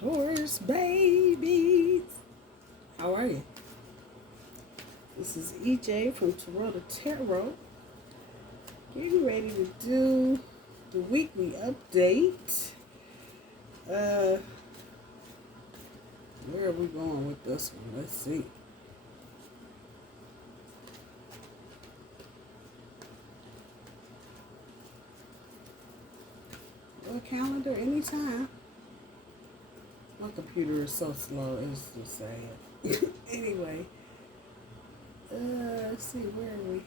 Taurus babies. How are you? This is EJ from Taurota Tarot. Getting ready to do the weekly update. Where are we going with this one? Let's see. Well, calendar anytime. My computer is so slow, it's just sad. Anyway, let's see, where are we?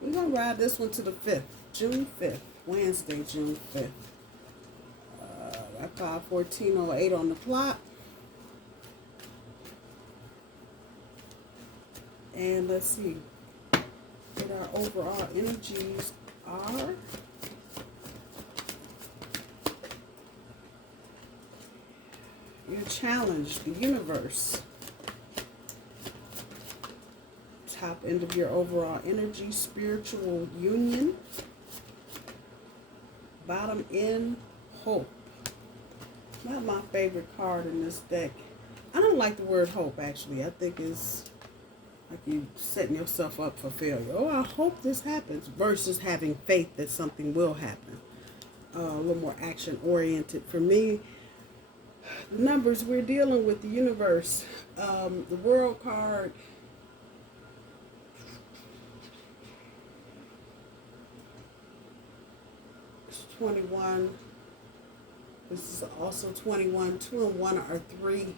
We're going to ride this one to the 5th, June 5th, Wednesday, June 5th. Got 5:14:08 on the clock. And let's see what our overall energies are. Your challenge, the universe. Top end of your overall energy, spiritual union. Bottom end, hope. Not my favorite card in this deck. I don't like the word hope, actually. I think it's like you setting yourself up for failure. Oh, I hope this happens. Versus having faith that something will happen. A little more action-oriented. For me, the numbers we're dealing with, the universe. The world card. It's 21. This is also 21. 2 and 1 are 3.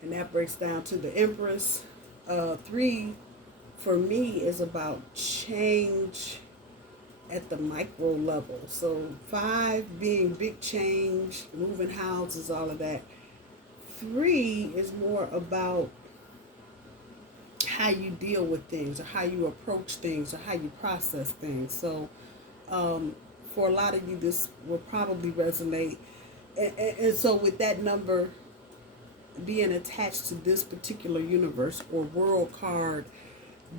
And that breaks down to the Empress. 3 for me is about change at the micro level. So 5 being big change, moving houses, all of that. 3 is more about how you deal with things, or how you approach things, or how you process things. So for a lot of you, this will probably resonate. And so with that number being attached to this particular universe or world card,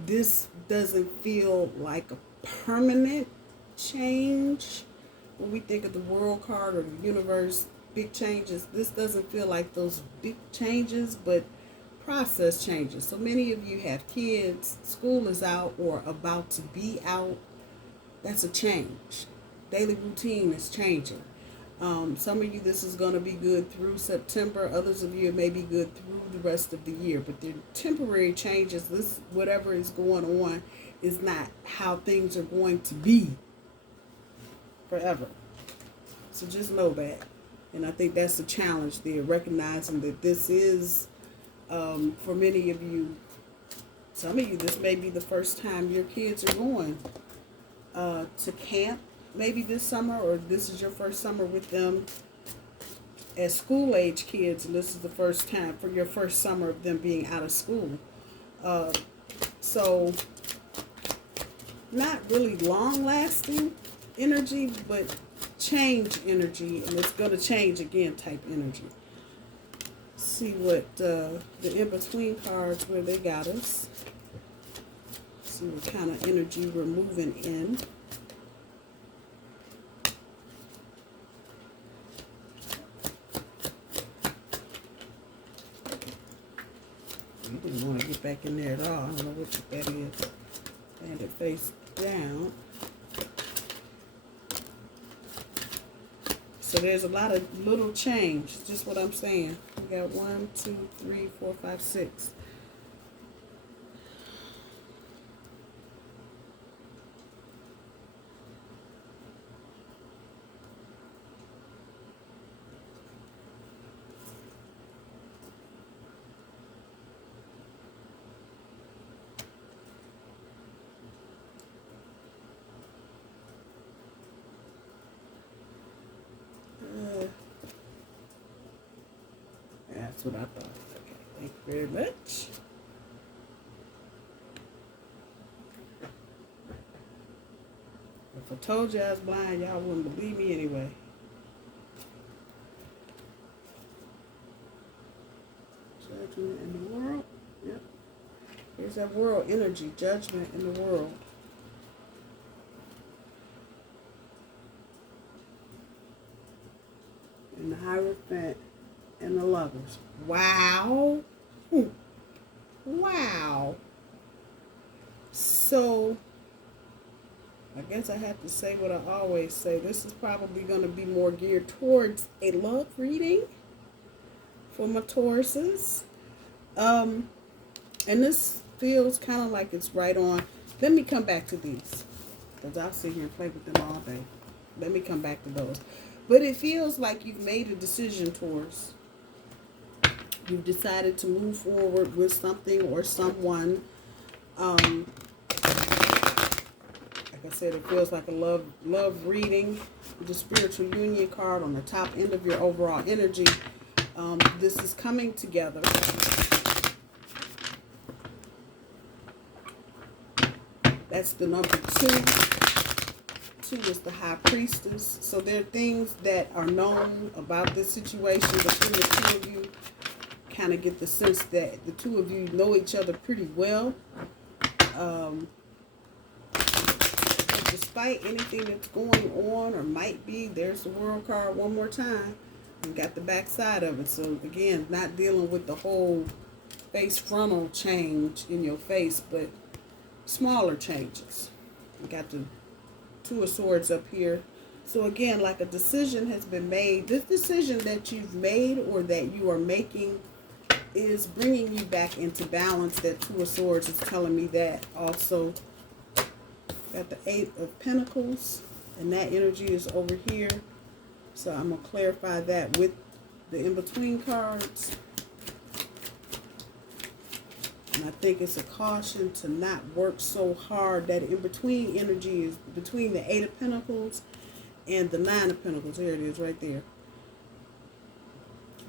this doesn't feel like a permanent change. When we think of the world card or the universe, big changes, this doesn't feel like those big changes, but process changes. So many of you have kids, school is out or about to be out. That's a change. Daily routine is changing. Some of you, this is going to be good through September. Others of you, it may be good through the rest of the year. But they're temporary changes. This, whatever is going on, is not how things are going to be forever. So just know that. And I think that's the challenge there, recognizing that this is, for many of you, some of you, this may be the first time your kids are going to camp. Maybe this summer, or this is your first summer with them as school-age kids, and this is the first time for your first summer of them being out of school. So, not really long-lasting energy, but change energy, and it's going to change again type energy. See what the in-between cards, where they got us. See what kind of energy we're moving in. You didn't want to get back in there at all. I don't know what that is. And it face down. So there's a lot of little change. Just what I'm saying. We got 1, 2, 3, 4, 5, 6. That's what I thought. Okay, thank you very much. If I told you I was blind, y'all wouldn't believe me anyway. Judgment in the world. Yep. Here's There's that world energy, judgment in the world. And the Hierophant and the Lovers. Wow. Wow. So, I guess I have to say what I always say. This is probably going to be more geared towards a love reading for my Tauruses. And this feels kind of like it's right on. Let me come back to these, because I'll sit here and play with them all day. Let me come back to those. But it feels like you've made a decision, Taurus. You've decided to move forward with something or someone. Like I said, it feels like a love reading. The spiritual union card on the top end of your overall energy. This is coming together. That's the number 2. 2 is the High Priestess. So there are things that are known about this situation between the two of you. Kind of get the sense that the two of you know each other pretty well. Despite anything that's going on or might be, there's the World card one more time. You got the back side of it. So again, not dealing with the whole face frontal change in your face, but smaller changes. You got the 2 of Swords up here. So again, like a decision has been made. This decision that you've made or that you are making is bringing you back into balance. That 2 of Swords is telling me that also. Got the 8 of Pentacles, and that energy is over here. So I'm going to clarify that with the in-between cards. And I think it's a caution to not work so hard. That in-between energy is between the 8 of Pentacles and the 9 of Pentacles. Here it is right there.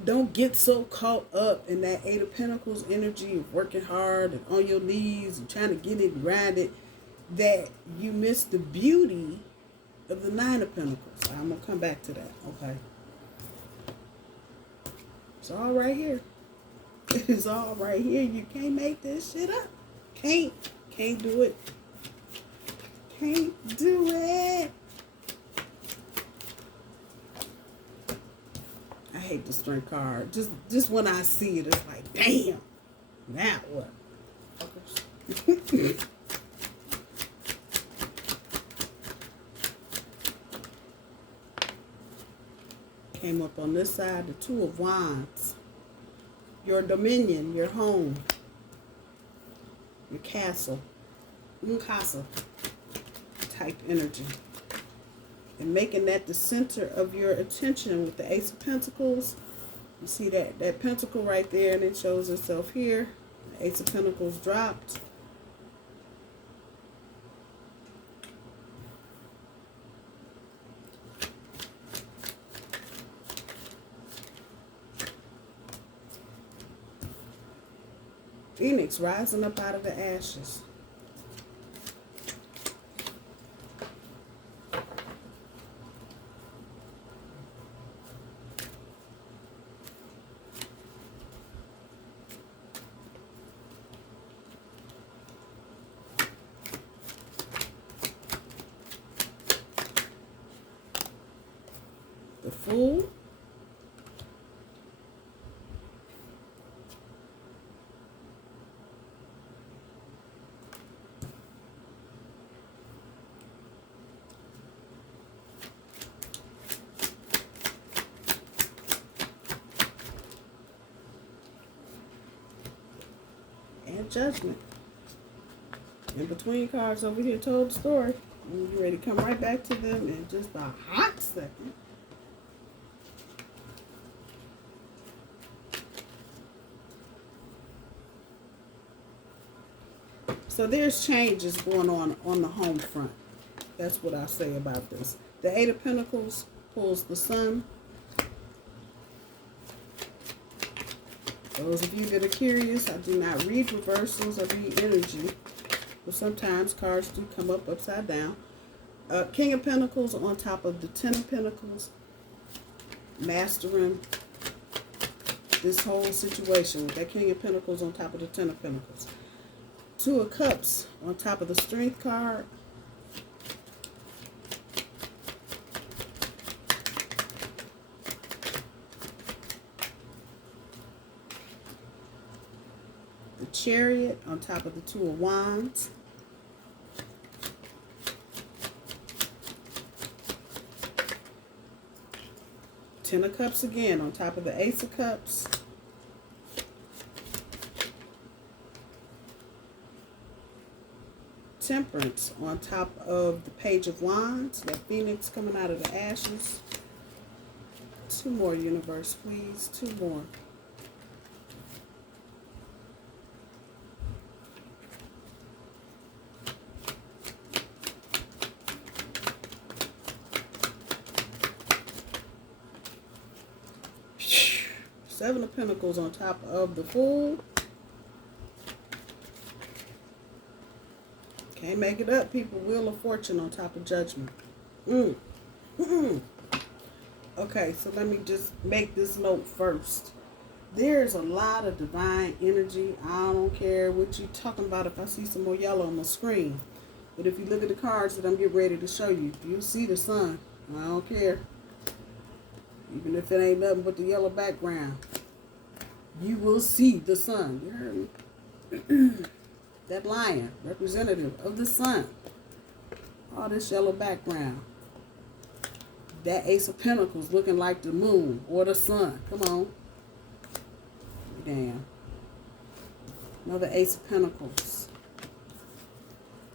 Don't get so caught up in that 8 of Pentacles energy of working hard and on your knees and trying to get it grinded that you miss the beauty of the 9 of Pentacles. I'm going to come back to that, okay? It's all right here. It's all right here. You can't make this shit up. Can't do it. Can't do it. I hate the Strength card. Just when I see it, it's like, damn. Now what? Came up on this side, the 2 of Wands. Your dominion, your home, your castle, casa type energy. And making that the center of your attention with the Ace of Pentacles. You see that pentacle right there, and it shows itself here. The Ace of Pentacles dropped. Phoenix rising up out of the ashes. The Fool. And Judgment. In between cards over here told the story. And you're ready to come right back to them in just a hot second. So there's changes going on the home front. That's what I say about this. The 8 of Pentacles pulls the Sun. Those of you that are curious, I do not read reversals, I read energy. But sometimes cards do come up upside down. King of Pentacles on top of the 10 of Pentacles. Mastering this whole situation with that King of Pentacles on top of the 10 of Pentacles. Two of Cups on top of the Strength card. The Chariot on top of the Two of Wands. Ten of Cups again on top of the Ace of Cups. Temperance on top of the Page of Wands. That Phoenix coming out of the ashes. Two more, universe, please. Two more. Seven of Pentacles on top of the Fool. Can't make it up, people. Wheel of Fortune on top of Judgment. Okay, so let me just make this note first. There's a lot of divine energy. I don't care what you're talking about if I see some more yellow on the screen. But if you look at the cards that I'm getting ready to show you, you'll see the sun. I don't care. Even if it ain't nothing but the yellow background, you will see the sun. You heard me? That lion, representative of the sun. All this yellow background. That Ace of Pentacles looking like the moon or the sun. Come on. Damn. Another Ace of Pentacles.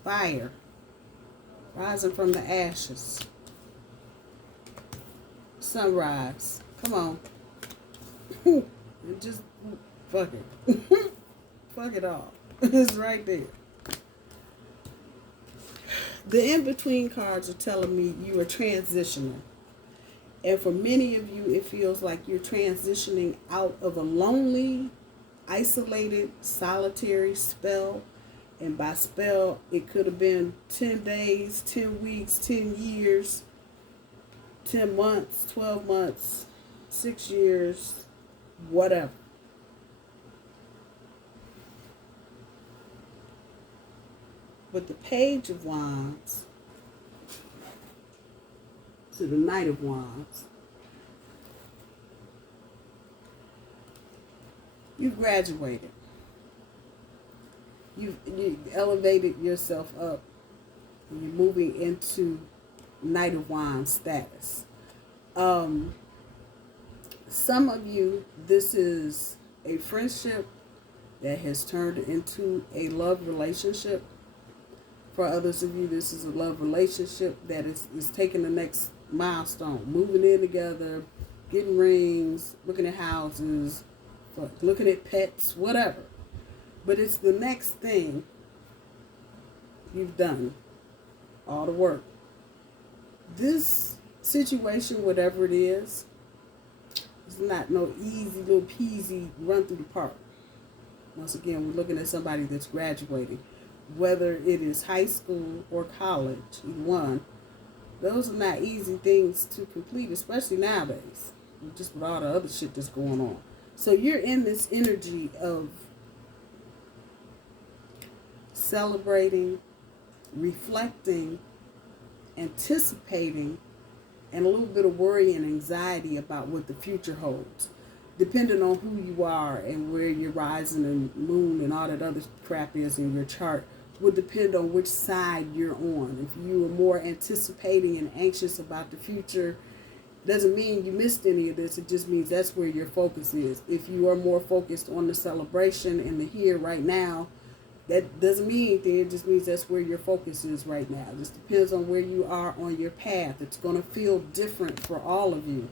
Fire. Rising from the ashes. Sunrise. Come on. Just fuck it. Fuck it all. It's right there. The in-between cards are telling me you are transitioning. And for many of you, it feels like you're transitioning out of a lonely, isolated, solitary spell. And by spell, it could have been 10 days, 10 weeks, 10 years, 10 months, 12 months, 6 years, whatever. But the Page of Wands to the Knight of Wands, you've graduated. You've elevated yourself up. And you're moving into Knight of Wands status. Some of you, this is a friendship that has turned into a love relationship. For others of you, this is a love relationship that is taking the next milestone. Moving in together, getting rings, looking at houses, looking at pets, whatever. But it's the next thing you've done. All the work. This situation, whatever it is not no easy little peasy run through the park. Once again, we're looking at somebody that's graduating. Whether it is high school or college, either one, those are not easy things to complete, especially nowadays, just with all the other shit that's going on. So you're in this energy of celebrating, reflecting, anticipating, and a little bit of worry and anxiety about what the future holds. Depending on who you are and where your rising and moon and all that other crap is in your chart, would depend on which side you're on. If you are more anticipating and anxious about the future, doesn't mean you missed any of this. It just means that's where your focus is. If you are more focused on the celebration and the here right now, that doesn't mean anything. It just means that's where your focus is right now. It just depends on where you are on your path. It's going to feel different for all of you.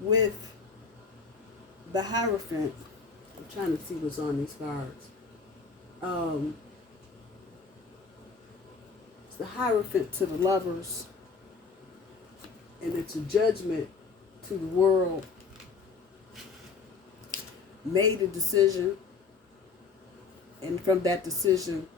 With the Hierophant, I'm trying to see what's on these cards. It's the Hierophant to the Lovers, and it's a judgment to the world. Made a decision, and from that decision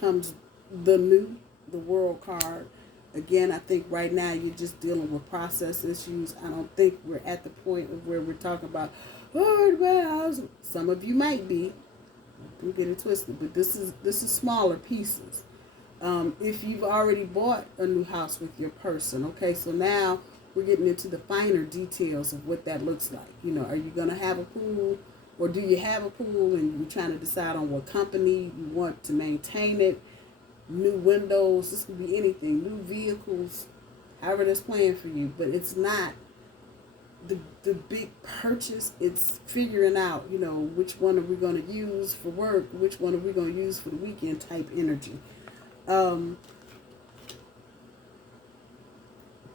comes the new, the World card. Again, I think right now you're just dealing with process issues. I don't think we're at the point of where we're talking about, oh, well, some of you might be, Don't get it twisted. But this is smaller pieces. If you've already bought a new house with your person, okay, so now we're getting into the finer details of what that looks like. You know, are you going to have a pool, or do you have a pool and you're trying to decide on what company you want to maintain it? New windows, this could be anything, new vehicles, however that's playing for you. But it's not the big purchase. It's figuring out, you know, which one are we going to use for work, which one are we going to use for the weekend type energy.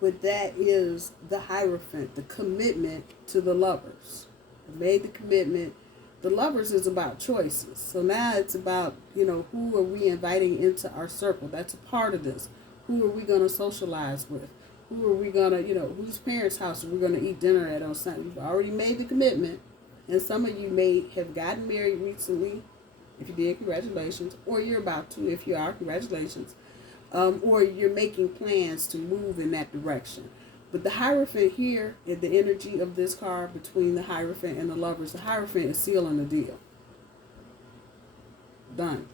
But that is the Hierophant, the commitment to the lovers. I made the commitment. The lovers is about choices. So now it's about, you know, who are we inviting into our circle? That's a part of this. Who are we going to socialize with? Who are we going to, you know, whose parents' house are we going to eat dinner at on Sunday? You've already made the commitment. And some of you may have gotten married recently. If you did, congratulations. Or you're about to, if you are, congratulations. Or you're making plans to move in that direction. But the Hierophant here, in the energy of this card between the Hierophant and the lovers, the Hierophant is sealing the deal. Done.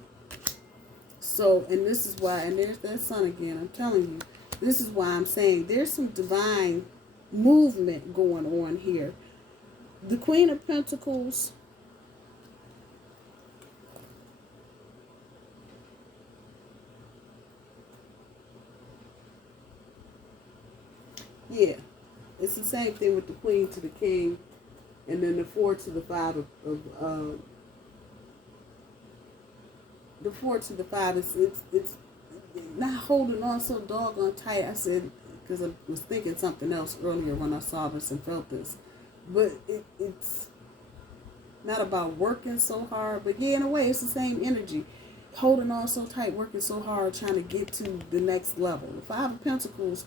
So, and this is why, and there's that sun again, I'm telling you, this is why I'm saying there's some divine movement going on here. The Queen of Pentacles, yeah, it's the same thing with the Queen to the King, and then the 4 to the 5 the 4 to the 5. It's not holding on so doggone tight. I said, because I was thinking something else earlier when I saw this and felt this, but it's not about working so hard. But yeah, in a way, it's the same energy. Holding on so tight, working so hard, trying to get to the next level. The 5 of Pentacles.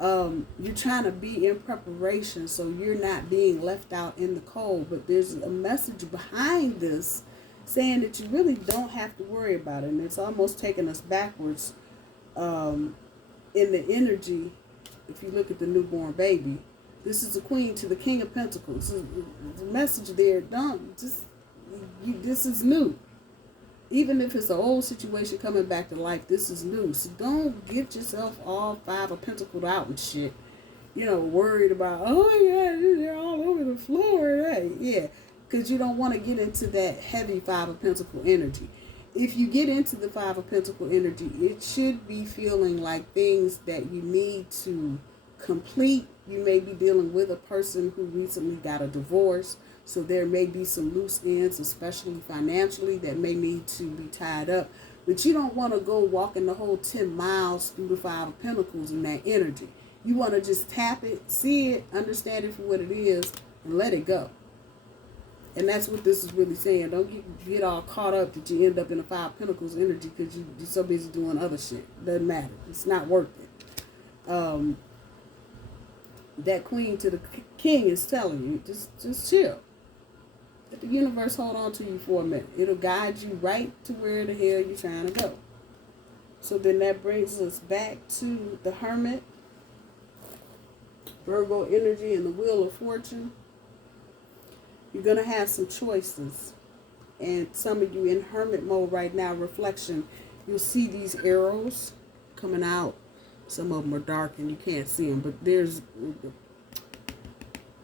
You're trying to be in preparation so you're not being left out in the cold. But there's a message behind this saying that you really don't have to worry about it. And it's almost taking us backwards in the energy. If you look at the newborn baby, this is the Queen to the King of Pentacles. The message there, this is new. Even if it's an old situation coming back to life, this is new. So don't get yourself all 5 of Pentacles out and shit. You know, worried about, oh my God, they're all over the floor. Hey, yeah, because you don't want to get into that heavy 5 of Pentacles energy. If you get into the 5 of Pentacles energy, it should be feeling like things that you need to complete. You may be dealing with a person who recently got a divorce. So there may be some loose ends, especially financially, that may need to be tied up. But you don't want to go walking the whole 10 miles through the 5 of Pentacles in that energy. You want to just tap it, see it, understand it for what it is, and let it go. And that's what this is really saying. Don't get all caught up that you end up in a 5 of Pentacles energy because you're so busy doing other shit. Doesn't matter. It's not worth it. That Queen to the King is telling you, just chill. Let the universe hold on to you for a minute. It'll guide you right to where the hell you're trying to go. So then that brings us back to the Hermit, Virgo energy, and the Wheel of Fortune. You're going to have some choices. And some of you in Hermit mode right now, reflection, you'll see these arrows coming out. Some of them are dark and you can't see them. But there's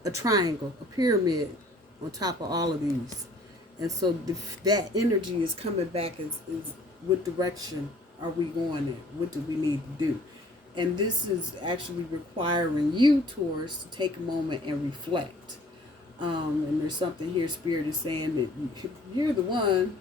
a triangle, a pyramid on top of all of these. And so that energy is coming back is what direction are we going in? What do we need to do? And this is actually requiring you, Taurus, to take a moment and reflect. And there's something here, Spirit is saying that you're the one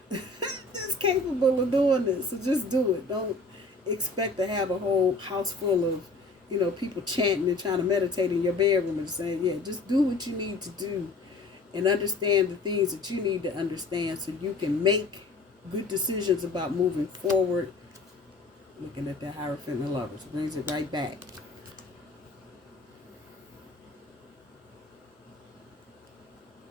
that's capable of doing this. So just do it. Don't expect to have a whole house full of, you know, people chanting and trying to meditate in your bedroom and saying, yeah, just do what you need to do and understand the things that you need to understand so you can make good decisions about moving forward. Looking at that Hierophant and Lovers brings it right back.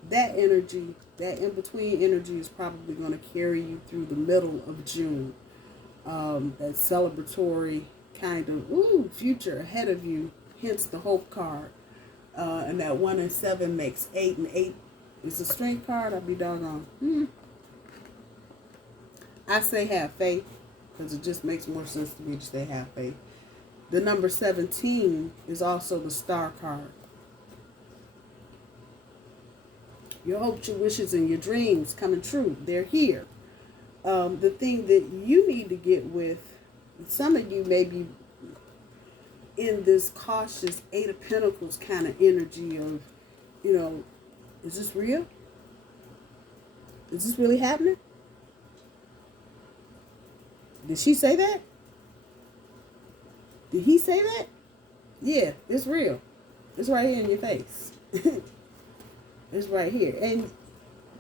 That energy, that in-between energy is probably going to carry you through the middle of June. That celebratory kind of, future ahead of you, hence the Hope card. And that 1 and 7 makes 8, and 8 is a strength card. I'll be doggone. I say have faith because it just makes more sense to me to say have faith. The number 17 is also the star card. Your hopes, your wishes, and your dreams coming true. They're here. The thing that you need to get with, some of you may be in this cautious 8 of Pentacles kind of energy of, you know, is this real? Is this really happening? Did she say that? Did he say that? Yeah, it's real. It's right here in your face. It's right here. And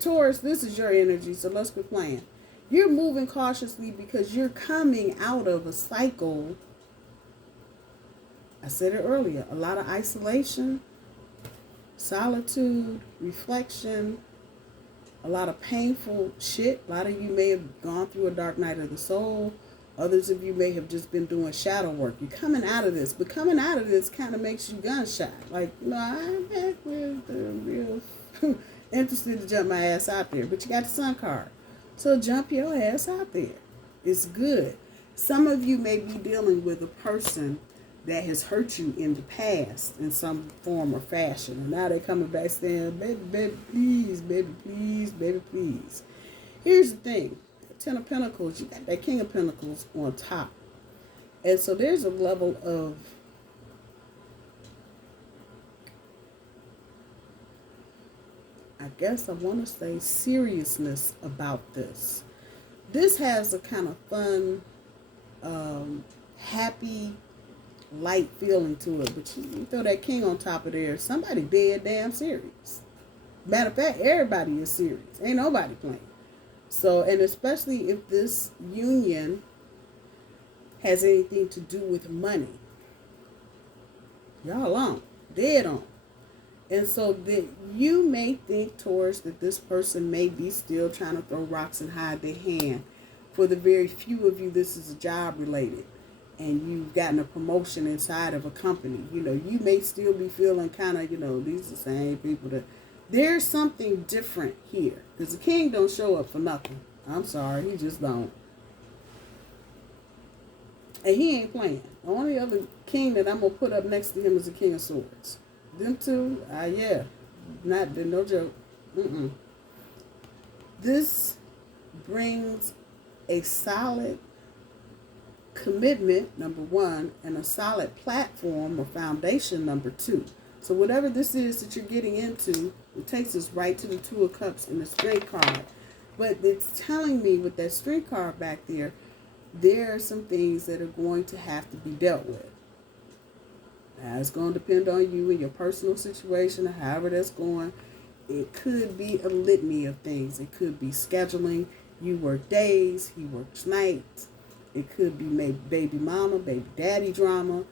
Taurus, this is your energy, so let's quit playing. You're moving cautiously because you're coming out of a cycle. I said it earlier. A lot of isolation, solitude, reflection, a lot of painful shit. A lot of you may have gone through a dark night of the soul. Others of you may have just been doing shadow work. You're coming out of this, but coming out of this kind of makes you gun shy. Like, you know, I'm back with the real interested to jump my ass out there, but you got the sun card. So jump your ass out there. It's good. Some of you may be dealing with a person that has hurt you in the past in some form or fashion. And now they're coming back saying, baby, baby, please, baby, please, baby, please. Here's the thing. 10 of Pentacles, you got that King of Pentacles on top. And so there's a level of I guess I want to say seriousness about this. This has a kind of fun, happy, light feeling to it. But you throw that king on top of there, somebody dead damn serious. Matter of fact, everybody is serious. Ain't nobody playing. So, and especially if this union has anything to do with money. Y'all on. Dead on. And so that you may think, Taurus, that this person may be still trying to throw rocks and hide their hand. For the very few of you, this is job related. And you've gotten a promotion inside of a company. You know, you may still be feeling kind of, you know, these are the same people that... There's something different here. Because the king don't show up for nothing. I'm sorry, he just don't. And he ain't playing. The only other king that I'm going to put up next to him is the King of Swords. Them two, yeah. No joke. This brings a solid commitment, number one, and a solid platform or foundation, number two. So whatever this is that you're getting into, it takes us right to the Two of Cups and the Strength card. But it's telling me with that Strength card back there, there are some things that are going to have to be dealt with. Now, it's going to depend on you and your personal situation, or however that's going. It could be a litany of things. It could be scheduling. You work days, he works nights. It could be maybe baby mama, baby daddy drama.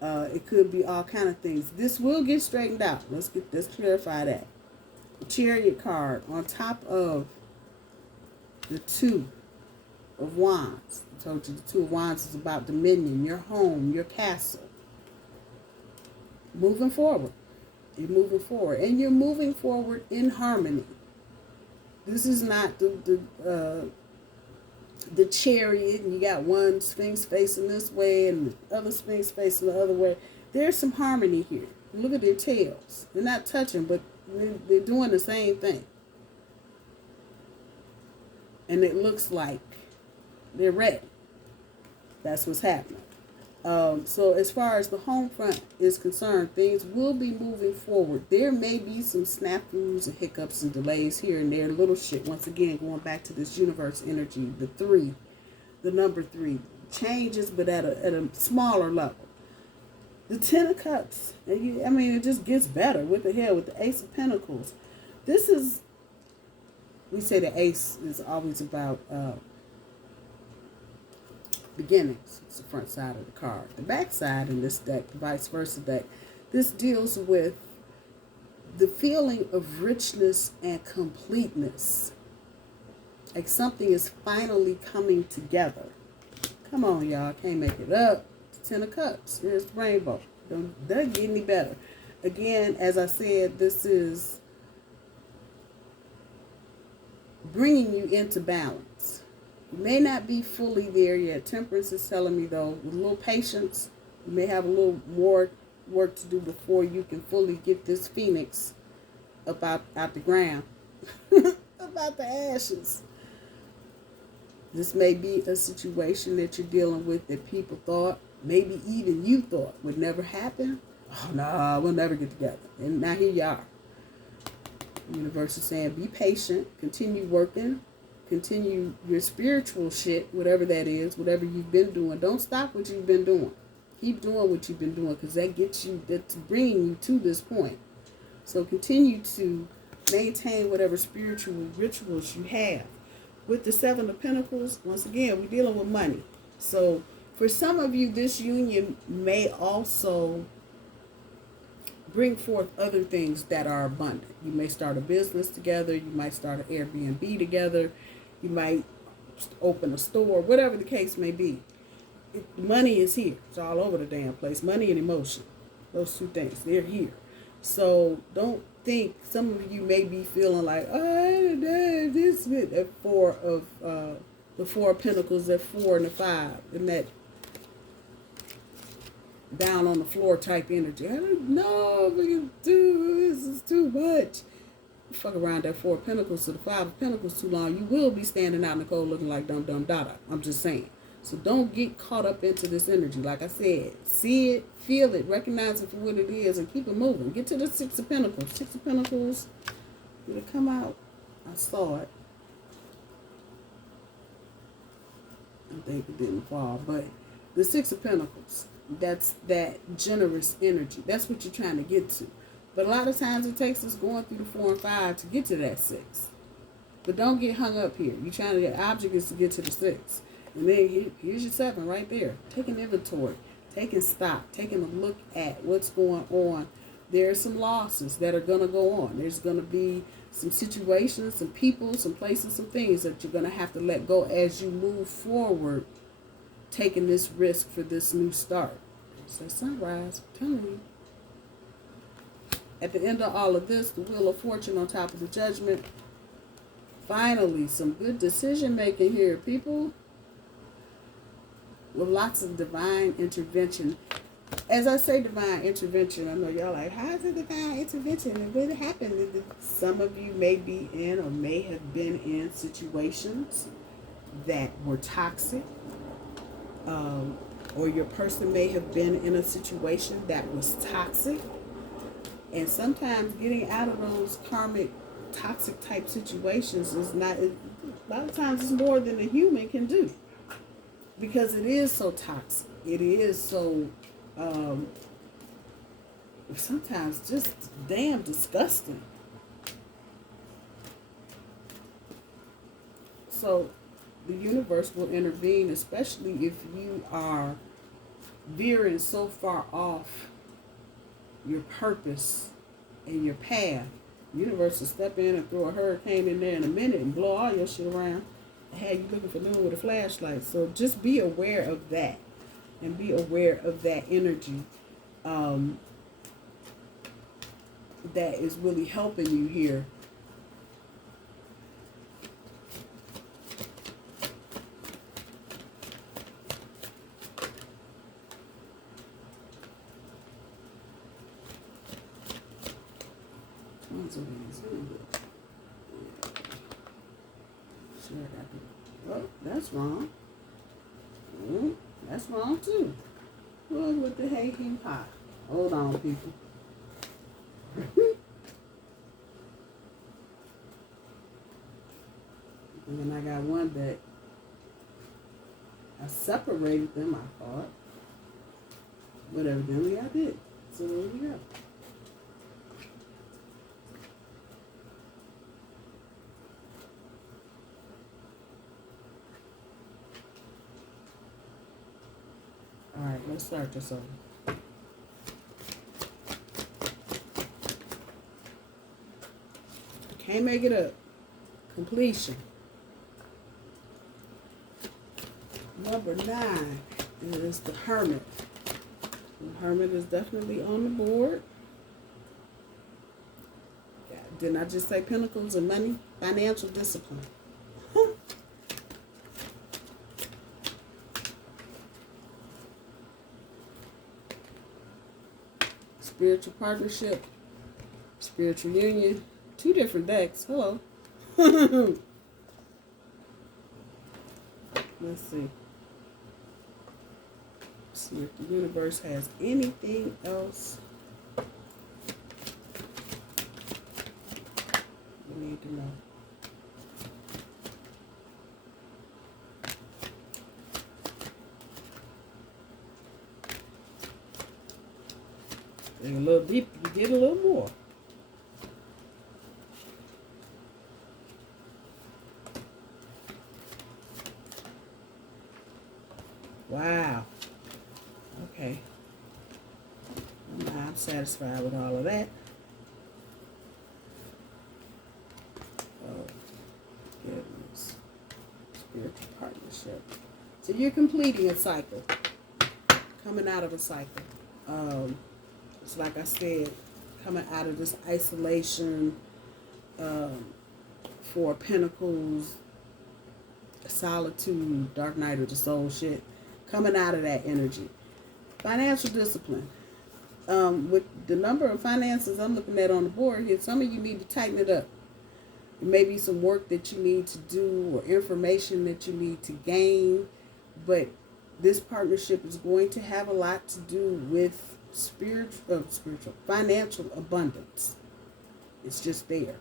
It could be all kind of things. This will get straightened out. Let's clarify that. The Chariot card on top of the Two of Wands. I told you the Two of Wands is about dominion, your home, your castle. Moving forward. You're moving forward. And you're moving forward in harmony. This is not the Chariot and you got one Sphinx facing this way and the other Sphinx facing the other way. There's some harmony here. Look at their tails. They're not touching, but they're doing the same thing. And it looks like they're ready. That's what's happening. So as far as the home front is concerned, things will be moving forward. There may be some snafus and hiccups and delays here and there, little shit. Once again, going back to this universe energy, the number 3, changes, but at a smaller level. The 10 of Cups, it just gets better. What the hell with the Ace of Pentacles? This is, we say the Ace is always about beginnings. It's the front side of the card. The back side in this deck, the VICEVERSA deck, this deals with the feeling of richness and completeness. Like something is finally coming together. Come on, y'all. Can't make it up. 10 of Cups. Here's the rainbow. Doesn't get any better. Again, as I said, this is bringing you into balance. You may not be fully there yet. Temperance is telling me, though, with a little patience, you may have a little more work to do before you can fully get this phoenix up out the ground, about the ashes. This may be a situation that you're dealing with that people thought, maybe even you thought, would never happen. Oh, no, we'll never get together. And now here you are. The universe is saying, be patient, continue working, continue your spiritual shit, whatever that is, whatever you've been doing. Don't stop what you've been doing. Keep doing what you've been doing, because that's bringing you to this point. So continue to maintain whatever spiritual rituals you have. With the Seven of Pentacles, once again, we're dealing with money. So for some of you, this union may also bring forth other things that are abundant. You may start a business together. You might start an Airbnb together. You might open a store, whatever the case may be. Money is here. It's all over the damn place. Money and emotion. Those two things, they're here. So don't think, some of you may be feeling like, oh, this is at four of the Four of Pentacles, at 4 and the 5, and that down on the floor type energy. I don't know if we can do this, is too much. Fuck around that 4 of Pentacles to the 5 of Pentacles too long, you will be standing out in the cold looking like dum dum dada. I'm just saying. So don't get caught up into this energy. Like I said, see it, feel it, recognize it for what it is, and keep it moving. Get to the 6 of Pentacles. 6 of Pentacles, did it come out? I saw it. I think it didn't fall, but the 6 of Pentacles, that's that generous energy. That's what you're trying to get to. But a lot of times it takes us going through the 4 and 5 to get to that 6. But don't get hung up here. You're trying to, the object is to get to the 6. And then here's your 7 right there. Taking inventory, taking stock, taking a look at what's going on. There are some losses that are going to go on. There's going to be some situations, some people, some places, some things that you're going to have to let go as you move forward, taking this risk for this new start. It's that sunrise, I'm telling you. At the end of all of this, the Wheel of Fortune on top of the Judgment. Finally, some good decision making here, people. With lots of divine intervention. As I say divine intervention, I know y'all like, how is it divine intervention? And what happened? Some of you may be in or may have been in situations that were toxic. Or your person may have been in a situation that was toxic. And sometimes getting out of those karmic, toxic type situations is not, a lot of times it's more than a human can do. Because it is so toxic. It is so, sometimes just damn disgusting. So the universe will intervene, especially if you are veering so far off your purpose and your path. The universe will step in and throw a hurricane in there in a minute and blow all your shit around. Hey, you looking for noon with a flashlight. So just be aware of that, and be aware of that energy that is really helping you here. Oh, that's wrong. That's wrong too. What with the haking pot? Hold on, people. And then I got one that I separated them, I thought. But evidently I did. So there we go. All right, let's start this over. Can't make it up. Completion. Number 9 is the Hermit. The Hermit is definitely on the board. Didn't I just say Pentacles and money? Financial discipline. Spiritual partnership, spiritual union. 2 different decks. Hello. Let's see. See if the universe has anything else we need to know. Dig a little deep, you get a little more. Wow. Okay. I'm satisfied with all of that. Oh, goodness. Spiritual partnership. So you're completing a cycle. Coming out of a cycle. It's like I said, coming out of this isolation, 4 of Pentacles, solitude, dark night of the soul shit. Coming out of that energy. Financial discipline. With the number of finances I'm looking at on the board here, some of you need to tighten it up. Maybe some work that you need to do or information that you need to gain. But this partnership is going to have a lot to do with financial abundance. It's just there.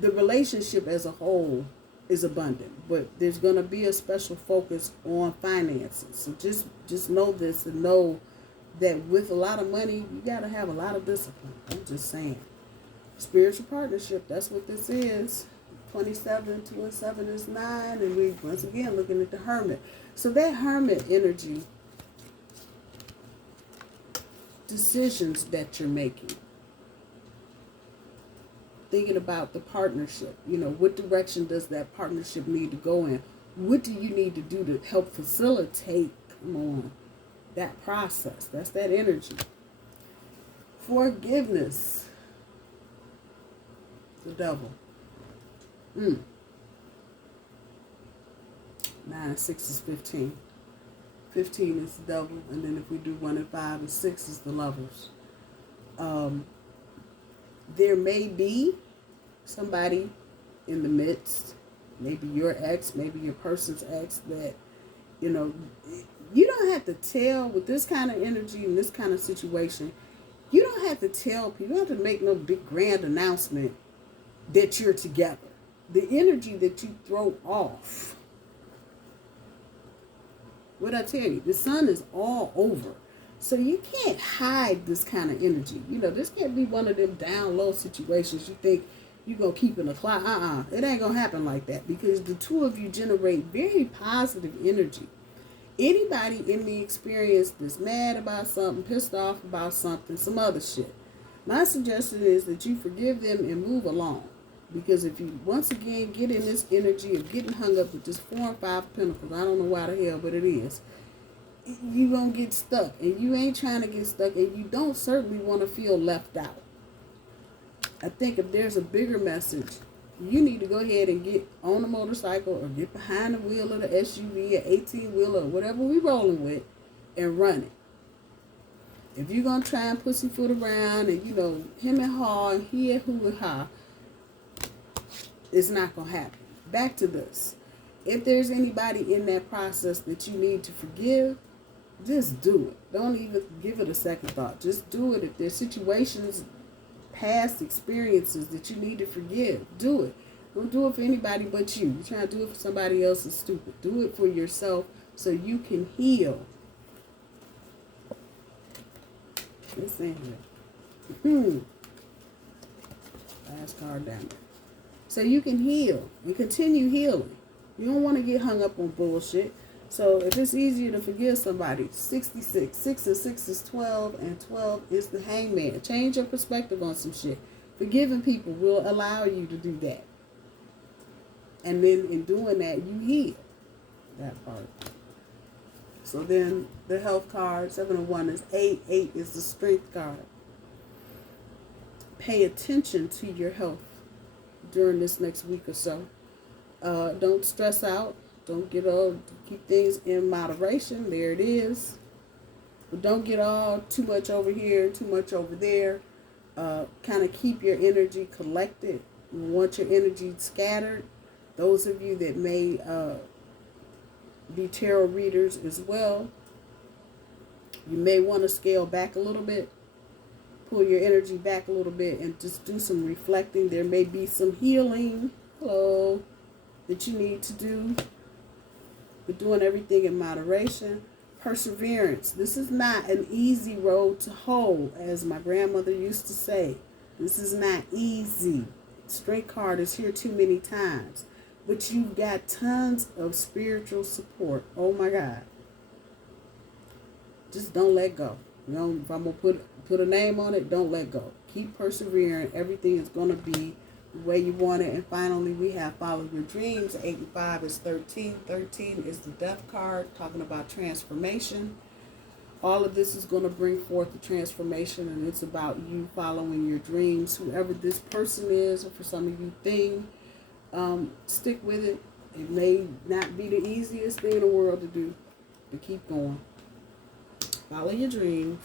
The relationship as a whole is abundant, but there's going to be a special focus on finances. So just know this and know that with a lot of money, you got to have a lot of discipline. I'm just saying. Spiritual partnership, that's what this is. 27, 2 and 7 is 9, and we once again looking at the Hermit. So that Hermit energy, decisions that you're making, thinking about the partnership, what direction does that partnership need to go in? What do you need to do to help facilitate, that process? That's that energy. Forgiveness. The Devil. 9 and 6 is 15. 15 is the Devil, and then if we do 1 and 5 and 6 is the Lovers. There may be somebody in the midst, maybe your ex, maybe your person's ex, that, you don't have to tell with this kind of energy and this kind of situation. You don't have to tell people, you don't have to make no big grand announcement that you're together. The energy that you throw off, what I tell you, the sun is all over. So you can't hide this kind of energy. This can't be one of them down low situations you think you're going to keep in a cloud. It ain't going to happen like that, because the 2 of you generate very positive energy. Anybody in the experience that's mad about something, pissed off about something, some other shit, my suggestion is that you forgive them and move along. Because if you, once again, get in this energy of getting hung up with this 4 and 5 of Pentacles, I don't know why the hell, but it is, you're going to get stuck. And you ain't trying to get stuck, and you don't certainly want to feel left out. I think if there's a bigger message, you need to go ahead and get on a motorcycle or get behind the wheel of the SUV or 18-wheeler or whatever we rolling with and run it. If you're going to try and pussyfoot around and, him and haw and he and who and ha, it's not going to happen. Back to this. If there's anybody in that process that you need to forgive, just do it. Don't even give it a second thought. Just do it. If there's situations, past experiences that you need to forgive, do it. Don't do it for anybody but you. You're trying to do it for somebody else is stupid. Do it for yourself so you can heal. What's in here? Last card down there. So you can heal and continue healing. You don't want to get hung up on bullshit. So if it's easier to forgive somebody, 66. 6 and 6 is 12, and 12 is the Hangman. Change your perspective on some shit. Forgiving people will allow you to do that. And then in doing that, you heal that part. So then the health card, 7 and 1 is 8. 8 is the strength card. Pay attention to your health during this next week or so. Don't stress out. Don't get old. Keep things in moderation. There it is. But don't get all too much over here, too much over there. Kind of keep your energy collected. You want your energy scattered. Those of you that may be tarot readers as well, you may want to scale back a little bit. Pull your energy back a little bit and just do some reflecting. There may be some healing, that you need to do. But doing everything in moderation. Perseverance. This is not an easy road to hoe, as my grandmother used to say. This is not easy. Straight card is here too many times. But you've got tons of spiritual support. Oh my God. Just don't let go. You know, if I'm going to put a name on it, don't let go. Keep persevering. Everything is going to be the way you want it. And finally, we have Follow Your Dreams. 8 and 5 is 13. 13 is the Death card, talking about transformation. All of this is going to bring forth the transformation, and it's about you following your dreams. Whoever this person is, or for some of you thing, stick with it. It may not be the easiest thing in the world to do, but keep going. Follow your dreams.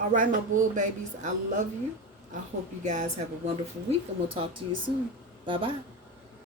All right, my bull babies, I love you. I hope you guys have a wonderful week, and we'll talk to you soon. Bye-bye.